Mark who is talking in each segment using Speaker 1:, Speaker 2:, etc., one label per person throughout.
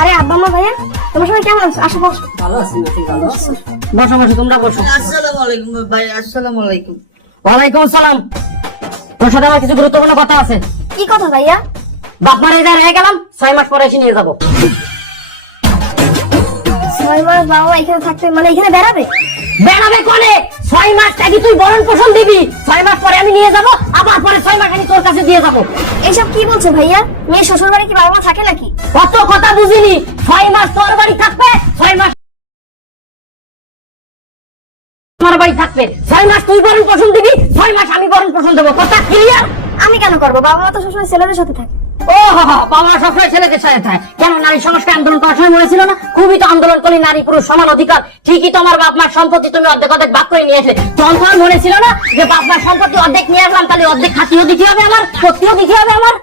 Speaker 1: আরে আব্বা মা ভাইয়া তোমার সবাই কেমন আছো? আসো বসো।
Speaker 2: ভালো আছি না ভালো আছিস
Speaker 3: বসো বসো। তোমরা বসো।
Speaker 4: আসসালামু আলাইকুম ভাই আসসালামু আলাইকুম।
Speaker 3: ওয়ালাইকুম আসসালাম তোর সাথে আমার কিছু গুরুত্বপূর্ণ কথা আছে।
Speaker 1: কি কথা ভাইয়া?
Speaker 3: বাপ মারা যা রয়ে গেলাম ছয় মাস পরে এসে নিয়ে যাব।
Speaker 1: ছয় মাস বাবা এখানে থাকতে মানে এখানে বেড়াবে?
Speaker 3: বেড়াবে কোনে? ছয় মাস থাকি তুই বরণ পোষণ দিবি। ছয় মাস পরে আমি নিয়ে যাব আবার পরে ছয় মাস আমি তোর কাছে দিয়ে যাব।
Speaker 1: এইসব কি বলছো ভাইয়া? মেয়ে শ্বশুর বাড়ি কি বাবা মা থাকে নাকি?
Speaker 3: কত কথা বুঝিনি। ছয় মাস তোর বাড়ি থাকবে ছয় মাস আমার বাড়ি থাকবে। ছয় মাস তুই বরণ পোষণ দিবি ছয় মাস আমি বরণ পোষণ দেবো। কথা ক্লিয়ার
Speaker 1: আমি কেন করব? বাবা মা তো সবসময় ছেলেদের সাথে থাকে।
Speaker 3: ও হো হো, বাবা সবসময় ছেলেদের সাথে থাকে। কেন নারী সংস্কার আন্দোলন করার সময় মনে ছিল না? খুবই তো আন্দোলন করলি নারী পুরুষ সমান অধিকার। ঠিকই তোমার বাপ মার সম্পত্তি তুমি অর্ধেক অর্ধেক ভাগ করে নিয়ে এসে তখন তোমার মনে ছিল না যে বাপ মার সম্পত্তি অর্ধেক নিয়ে আসলাম তাহলে অর্ধেক খাতিও দিতে হবে আমার সত্যিও দিতে হবে আমার।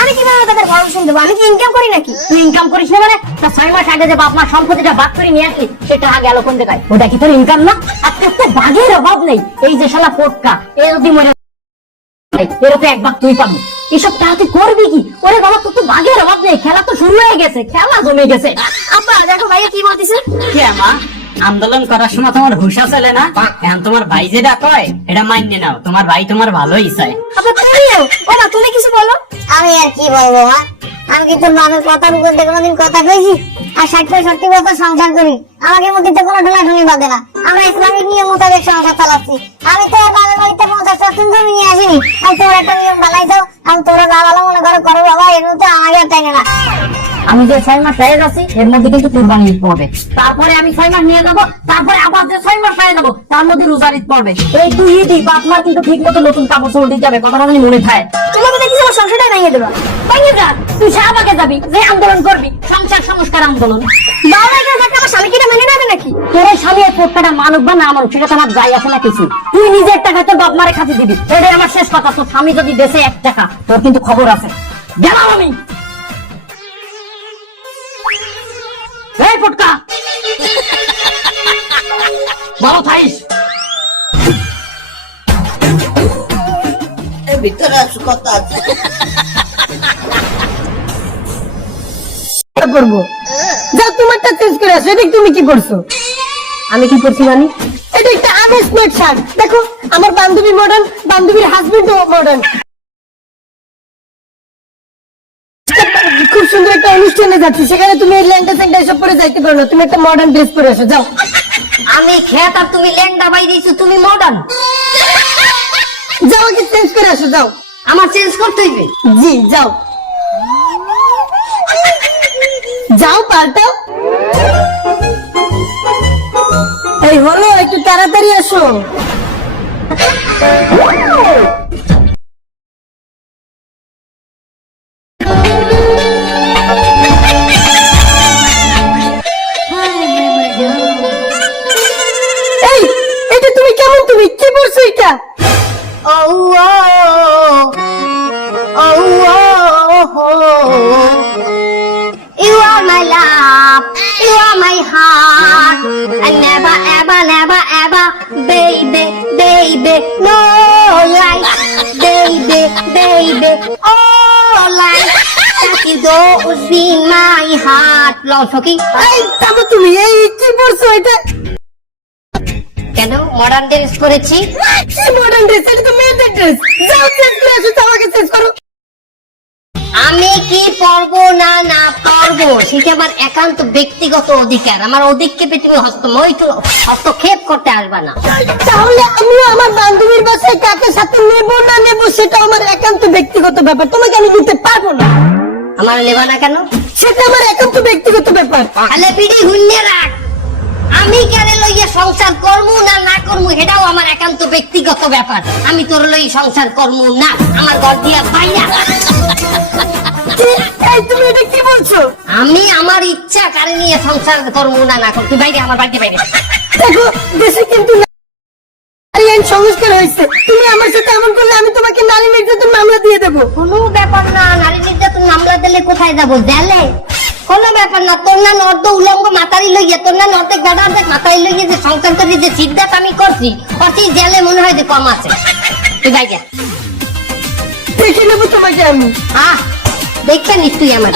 Speaker 1: আমি কীভাবে তাদের ভরণ শুনতে দেবো আমি কি ইনকাম করি নাকি?
Speaker 3: তুই ইনকাম করিস না মানে? তা ছয় মাস আগে যে বাপ মার সম্পত্তিটা ভাগ করে নিয়ে আসলি সেটা আগে গেল কোন জায়গায় ওটা কি তোর ইনকাম না? আর তোর তো ভাগের অভাব নেই। এই যে শালা পোটকা এ যদি মনে এর তো এক ভাগ তুই পাবি। এসব তুই করবি কি? ওরে বাবা তোর তো ভাগের অভাব নেই খেলা তো শুরু হয়ে গেছে খেলা জমে গেছে।
Speaker 1: আব্বা দেখো ভাইয়া কি বলতেছে?
Speaker 2: কে মা? আন্দোলন করার সময় তোমার হুশা চলে না? এখন তোমার ভাই যেটা কয় এটা মান্য নাও তোমার ভাই তোমার ভালোই চায়।
Speaker 1: ও মা তুমি কিছু বলো।
Speaker 5: আমি আর কি বলব মা? আমি কি তোর বাবার কথার উপর দিয়ে কোনোদিন কথা কইছি আর ষাট সত্যি বছর সংসার করি। আমাকে মধ্যে তো কোনো ঢোলাঢুলি বাঁধে না। আমরা ইসলামিক নিয়ম মোতাবেক সংসার চালাচ্ছি। আমি তো আর বাবার বাড়িতে নিয়ে আসিনি। আমি তোমার একটা নিয়ম বানাই আমি তোরা যা ভালো মনে করো করো বাবা এর মধ্যে আমাকে টাইনে না।
Speaker 3: আমি যে ছয় মাস রয়ে যাচ্ছি এর মধ্যে কিন্তু কুরবানি ঈদ পড়বে। তারপরে আমি ছয় মাস নিয়ে যাব তারপরে আবার যে ছয় মাস রয়ে যাব তার মধ্যে রোজার ঈদ পড়বে। এই দুই ঈদই বাপ মার কিন্তু ঠিক মতো নতুন কাপড় চোপড় দিতে হবে কথাটা জানি মনে থাকে
Speaker 1: তুমি তো দেখি আমার সংসারটাই ভেঙে দেবা।
Speaker 3: ভেঙে যা তুই শাহবাগে যাবি যে আন্দোলন করবি সংসার সংস্কার আন্দোলন।
Speaker 1: বাবা থাকতে আমার স্বামী মেনে নেবে নাকি?
Speaker 3: তোর কোটটা মানুক বা না মানুক সেটা তো আমার যাই আসে না কিছু তুই নিজের টাকা তোর বাপ মারে দিবি। এটাই আমার শেষ কথা তোর স্বামী যদি দেশে এক টাকা তোর কিন্তু খবর আছে। গেলাম আমি। এই ভালো থাইস।
Speaker 4: ভিতরে আছে কথা আছে।
Speaker 6: করব? যাও তোমারটা চেঞ্জ করে আসো তুমি কি করছ? আমি কি করছি মানে এটা একটা আনস্মেট শার্ট দেখো আমার বান্ধবী মডার্ন বান্ধবীর হাজবেন্ড মডার্ন খুব সুন্দর একটা অনুষ্ঠানে যাচ্ছি। সেখানে তুমি ল্যাংটা স্যাংটা এসব পরে যাইতে পারো না। তুমি একটা মডার্ন ড্রেস পরে আসো যাও।
Speaker 3: আমি খেত আর তুমি ল্যাংডা বাই দিয়েছ তুমি মডার্ন
Speaker 6: যাও আগে চেঞ্জ করে আসো যাও।
Speaker 3: আমার চেঞ্জ করতে হইবে?
Speaker 6: জি যাও। যাও পাল্টাও। এই হলো একটু তাড়াতাড়ি এই এটা তুমি কেমন তুমি? কি পড়ছো এটা?
Speaker 5: Oh, baby, baby, no life, baby, baby, oh life, that you don't my heart, long talking.
Speaker 6: এই থামো তুমি এই কি পড়ছো এটা?
Speaker 5: কেন? মডার্ন ড্রেস করেছি
Speaker 6: কি মডার্ন ড্রেস এটা তো মেয়েদের ড্রেস যাও চেঞ্জ করে আসো যাও চেঞ্জ করো।
Speaker 5: আমি কি পরবো? না না পরবো সেটা আমার একান্ত ব্যক্তিগত অধিকার। আমার অধিক্ষেপে তুমি হস্ত হস্তক্ষেপ করতে আসবা না।
Speaker 6: তাহলে আমিও আমার বান্ধবীর বাসায় কাকে সাথে নেব না নেব সেটা আমার একান্ত ব্যক্তিগত ব্যাপার। তোমাকে আমি দিতে পারব না।
Speaker 5: আমার নেবা না কেন?
Speaker 6: সেটা আমার একান্ত ব্যক্তিগত ব্যাপার।
Speaker 5: তাহলে পিড়ি হুন্যে রাখ। আমি কেন লইয়া সংসার করব না না করব এটাও আমার একান্ত ব্যক্তিগত ব্যাপার। আমি তোর লই সংসার করব না আমার ঘর দিয়া
Speaker 6: এই তুমি
Speaker 5: আমি আমার ইচ্ছা কারে নিয়ে সংসার করব না না করব। তুই বাইরে আমার বাড়িতে বাইরে।
Speaker 6: দেখো দেশে কিন্তু নারী আইন সংস্কার হয়েছে। তুমি আমার সাথে এমন করলে আমি তোমাকে নারী নির্যাতন মামলা দিয়ে দেবো।
Speaker 5: কোনো ব্যাপার না নারী নির্যাতন মামলা দিলে কোথায় যাব? জেলে। কোনো ব্যাপার না তোর না নর্দ উলঙ্গ মাতারি লইয়া তোর না নর্দে গাডা অর্ধেক মাতারি লইয়া যে সংসার করি যে সিদ্ধাত আমি করছি করছি জেলে মনে হয় যে কম আছে। তুই যা।
Speaker 6: দেখে নেব তোমাকে আমি।
Speaker 5: আহ দেখতে নিস তুই আমার।